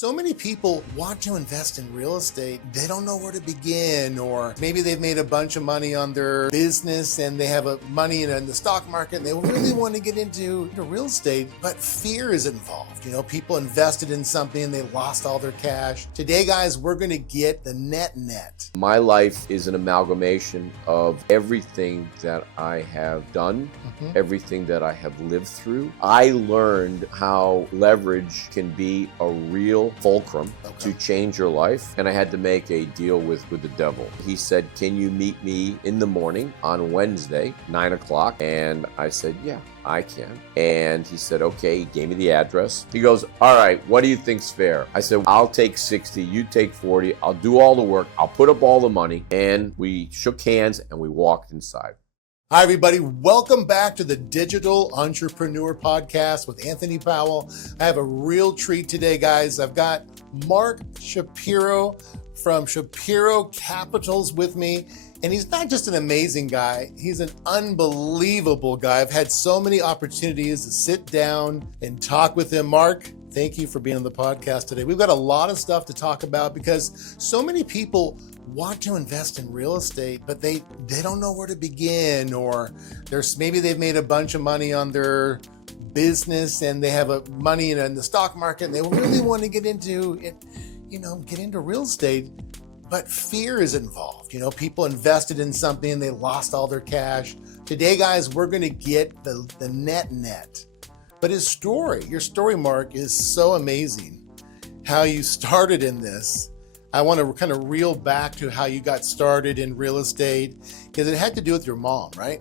So many people want to invest in real estate. They don't know where to begin, or maybe they've made a bunch of money on their business and they have money in the stock market and they really want to get into real estate, but fear is involved. You know, people invested in something and they lost all their cash. Today, guys, we're going to get the net. My life is an amalgamation of everything that I have done, everything that I have lived through. I learned how leverage can be a real fulcrum to change your life, and I had to make a deal with the devil. He said, "Can you meet me in the morning on Wednesday, 9 o'clock?" And I said, "Yeah, I can." And he said, "Okay." He gave me the address. He goes, "All right, what do you think's fair?" I said, "I'll take 60, you take 40, I'll do all the work, I'll put up all the money." And we shook hands and we walked inside. Hi, everybody. Welcome back to the Digital Entrepreneur Podcast with Anthony Powell. I have a real treat today, guys. I've got Mark Shapiro from Shapiro Capitals with me. And he's not just an amazing guy, he's an unbelievable guy. I've had so many opportunities to sit down and talk with him. Mark, thank you for being on the podcast today. We've got a lot of stuff to talk about because so many people want to invest in real estate, but they don't know where to begin, or maybe they've made a bunch of money on their business and they have money in the stock market and they really want to get into real estate, but fear is involved. You know, people invested in something and they lost all their cash. Today, guys, we're going to get the net. But your story, Mark, is so amazing. How you started in this. I want to kind of reel back to how you got started in real estate, because it had to do with your mom, right?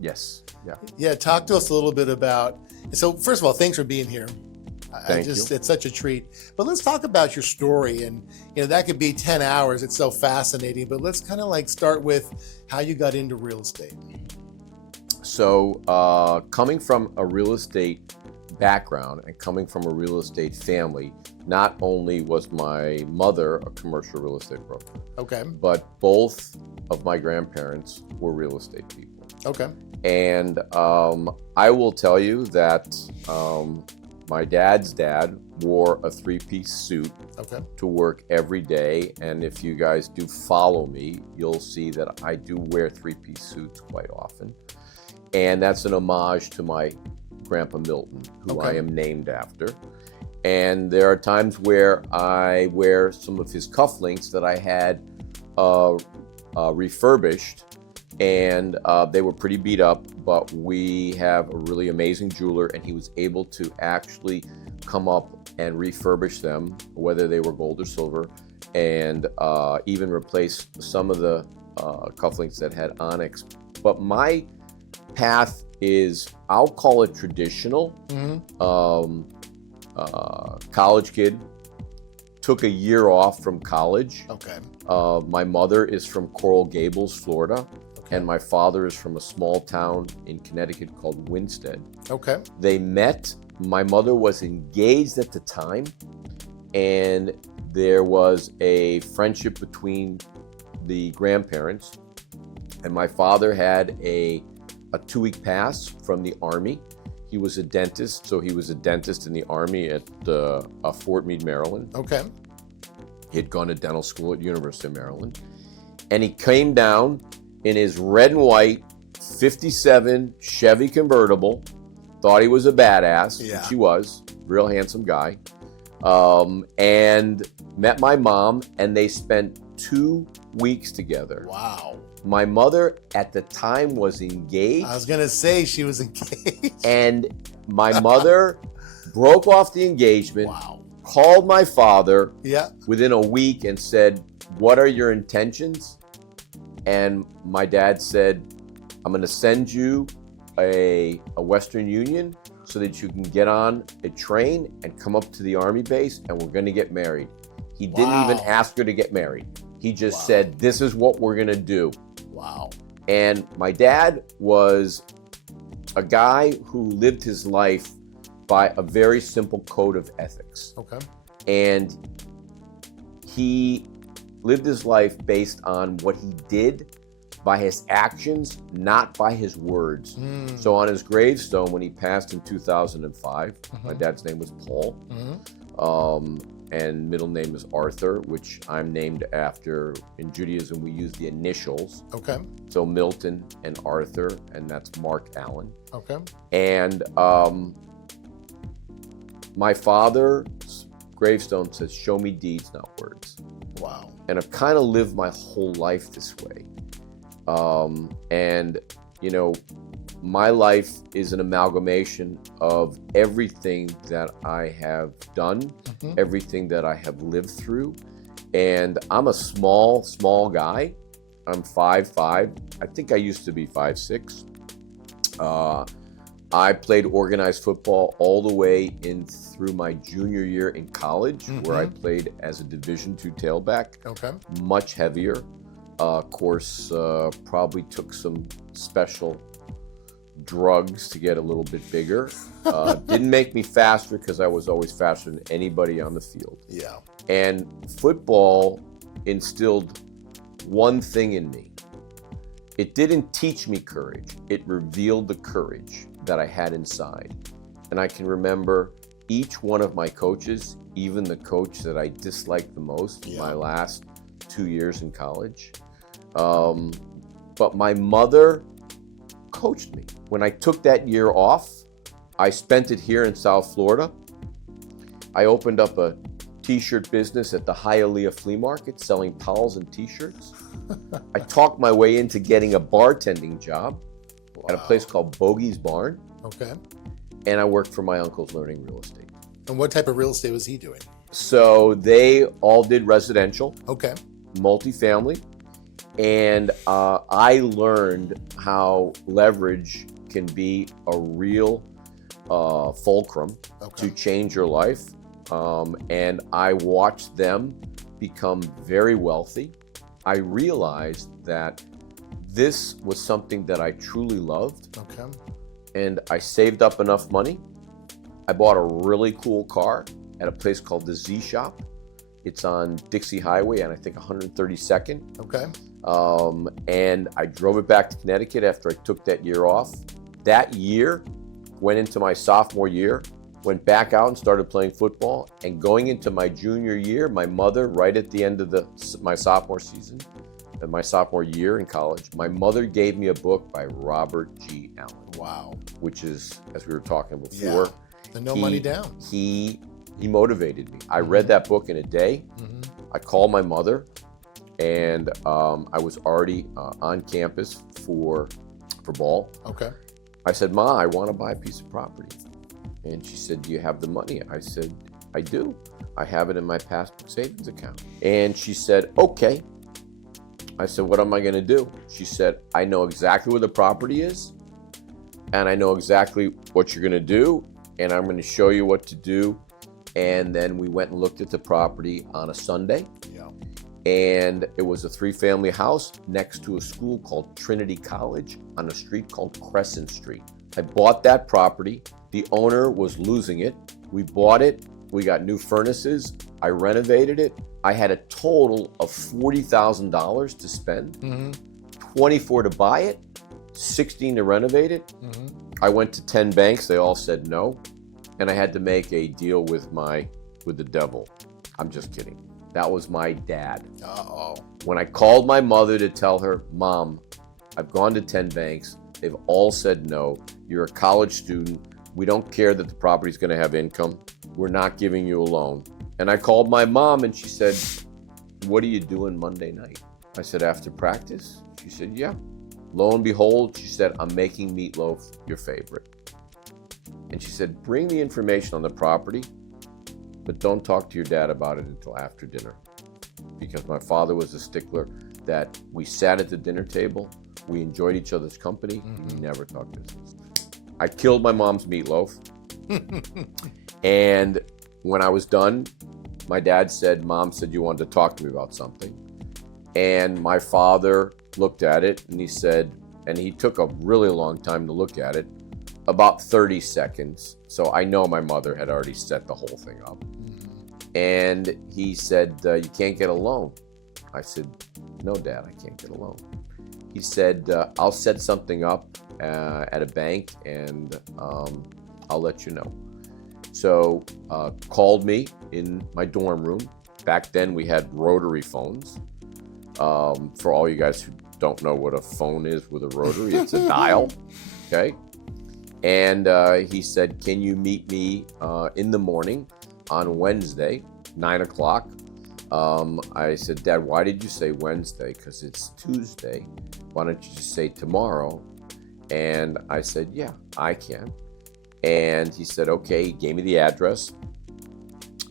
Yes. Yeah. Yeah. Talk to us a little bit about. So first of all, thanks for being here. Thank you. It's such a treat. But let's talk about your story, and that could be 10 hours. It's so fascinating. But let's kind of like start with how you got into real estate. So coming from a real estate background and coming from a real estate family, not only was my mother a commercial real estate broker, but both of my grandparents were real estate people. And I will tell you that my dad's dad wore a three-piece suit to work every day. And if you guys do follow me, you'll see that I do wear three-piece suits quite often. And that's an homage to my Grandpa Milton, who I am named after. And there are times where I wear some of his cufflinks that I had refurbished, and they were pretty beat up, but we have a really amazing jeweler, and he was able to actually come up and refurbish them, whether they were gold or silver, and even replace some of the cufflinks that had onyx. But my path is, I'll call it traditional. College kid, took a year off from college. My mother is from Coral Gables, Florida, and my father is from a small town in Connecticut called Winstead. They met. My mother was engaged at the time, and there was a friendship between the grandparents, and my father had a 2-week pass from the Army. He was a dentist, so he was a dentist in the Army at Fort Meade, Maryland. He had gone to dental school at University of Maryland. And he came down in his red and white 57 Chevy convertible, thought he was a badass, which he was, real handsome guy, and met my mom, and they spent 2 weeks together. Wow. My mother at the time was engaged. I was going to say she was engaged. And my mother broke off the engagement, called my father within a week and said, "What are your intentions?" And my dad said, "I'm going to send you a Western Union so that you can get on a train and come up to the Army base, and we're going to get married." He didn't even ask her to get married. He just said, "This is what we're going to do." And my dad was a guy who lived his life by a very simple code of ethics. And he lived his life based on what he did by his actions, not by his words. So on his gravestone, when he passed in 2005, my dad's name was Paul, and middle name is Arthur, which I'm named after. In Judaism, we use the initials. Okay. So Milton and Arthur, and that's Mark Allen. Okay. And my father's gravestone says, "Show me deeds, not words." Wow. And I've kind of lived my whole life this way. And, you know, my life is an amalgamation of everything that I have done, everything that I have lived through. And I'm a small guy. I'm 5'5". I think I used to be 5'6". I played organized football all the way in through my junior year in college, where I played as a Division II tailback. Okay. Much heavier. Of course, probably took some special drugs to get a little bit bigger. Didn't make me faster because I was always faster than anybody on the field. Yeah. And football instilled one thing in me. It didn't teach me courage. It revealed the courage that I had inside. And I can remember each one of my coaches, even the coach that I disliked the most my last 2 years in college. But my mother coached me. When I took that year off, I spent it here in South Florida. I opened up a t-shirt business at the Hialeah Flea Market, selling Powells and t-shirts. I talked my way into getting a bartending job at a place called Bogey's Barn. Okay. And I worked for my uncles learning real estate. And what type of real estate was he doing? So they all did residential, Okay. multifamily. And I learned how leverage can be a real fulcrum to change your life. And I watched them become very wealthy. I realized that this was something that I truly loved. Okay. And I saved up enough money. I bought a really cool car at a place called the Z Shop. It's on Dixie Highway and I think 132nd. Okay. And I drove it back to Connecticut after I took that year off. That year, went into my sophomore year, went back out and started playing football. And going into my junior year, my mother, right at the end of my sophomore season, and my sophomore year in college, my mother gave me a book by Robert G. Allen. Wow. Which is, as we were talking before, the No Money Down. He motivated me. I read that book in a day. I called my mother, and I was already on campus for ball. Okay. I said, "Ma, I want to buy a piece of property." And she said, "Do you have the money?" I said, "I do. I have it in my passbook savings account." And she said, "Okay." I said, "What am I going to do?" She said, "I know exactly where the property is, and I know exactly what you're going to do, and I'm going to show you what to do." And then we went and looked at the property on a Sunday. Yeah. And it was a 3-family house next to a school called Trinity College on a street called Crescent Street. I bought that property. The owner was losing it. We bought it. We got new furnaces. I renovated it. I had a total of $40,000 to spend. $24,000 to buy it, $16,000 to renovate it. I went to 10 banks. They all said no. And I had to make a deal with the devil. I'm just kidding. That was my dad. Uh-oh. When I called my mother to tell her, "Mom, I've gone to 10 banks. They've all said no. You're a college student. We don't care that the property's going to have income. We're not giving you a loan." And I called my mom and she said, "What are you doing Monday night?" I said, "After practice?" She said, "Yeah." Lo and behold, she said, "I'm making meatloaf, your favorite." And she said, "Bring the information on the property, but don't talk to your dad about it until after dinner." Because my father was a stickler that we sat at the dinner table, we enjoyed each other's company, we never talked business. I killed my mom's meatloaf. And when I was done, my dad said, "Mom said you wanted to talk to me about something." And my father looked at it and he said, and he took a really long time to look at it, about 30 seconds. So I know my mother had already set the whole thing up. And he said, "You can't get a loan." I said, "No, Dad, I can't get a loan." He said, "I'll set something up at a bank and I'll let you know." So called me in my dorm room. Back then we had rotary phones. For all you guys who don't know what a phone is with a rotary, it's a dial, okay? And he said, can you meet me in the morning on Wednesday, 9 o'clock? I said, Dad, why did you say Wednesday? Because it's Tuesday. Why don't you just say tomorrow? And I said, yeah, I can. And he said, okay. He gave me the address.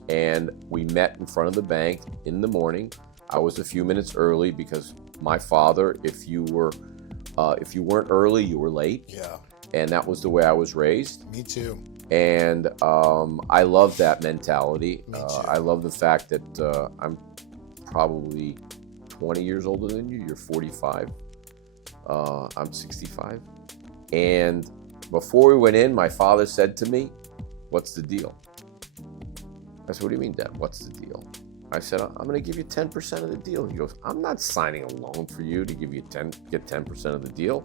And we met in front of the bank in the morning. I was a few minutes early because my father, if you weren't early, you were late. Yeah. And that was the way I was raised. Me too. And I love that mentality. Me too. I love the fact that I'm probably 20 years older than you. You're 45. I'm 65. And before we went in, my father said to me, what's the deal? I said, what do you mean, Dad? What's the deal? I said, I'm going to give you 10% of the deal. He goes, I'm not signing a loan for you to give you get 10% of the deal.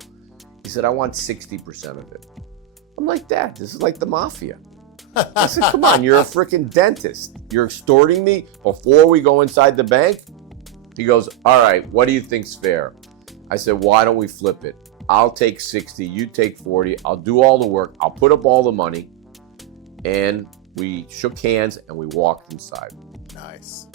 He said, I want 60% of it. I'm like, Dad, this is like the mafia. I said, come on, you're a freaking dentist. You're extorting me before we go inside the bank? He goes, all right, what do you think's fair? I said, why don't we flip it? I'll take 60, you take 40. I'll do all the work. I'll put up all the money. And we shook hands and we walked inside. Nice.